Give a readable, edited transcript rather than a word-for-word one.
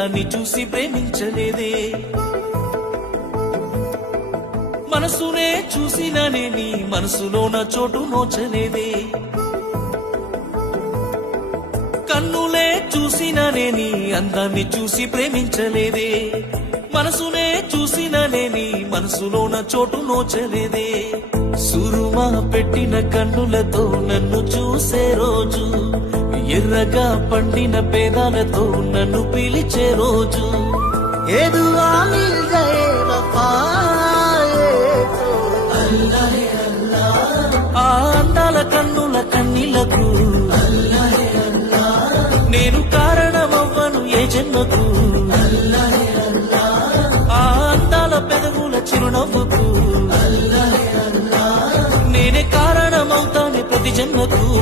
అందాన్ని చూసి ప్రేమించలేదే మనసునే చూసిననే నీ మనసులోన చోటు నోచలేదే కన్నులే చూసిననే నీ అందాన్ని చూసి ప్రేమించలేదే మనసునే చూసిననే నీ మనసులోన చోటు నోచలేదే సురుమా పెట్టిన కన్నులతో నన్ను చూసే రోజు ఎర్రగా పండిన పేదాలతో నన్ను పిలిచే రోజు ये दुआ मिल गए वफा ఆ అందాల కన్నుల కన్నీలకు నేను కారణమవ్వను ఏ జన్మకు ఆ అందాల పెదవుల చిరునవ్వుకు నేనే కారణమవుతానే ప్రతి జన్మకు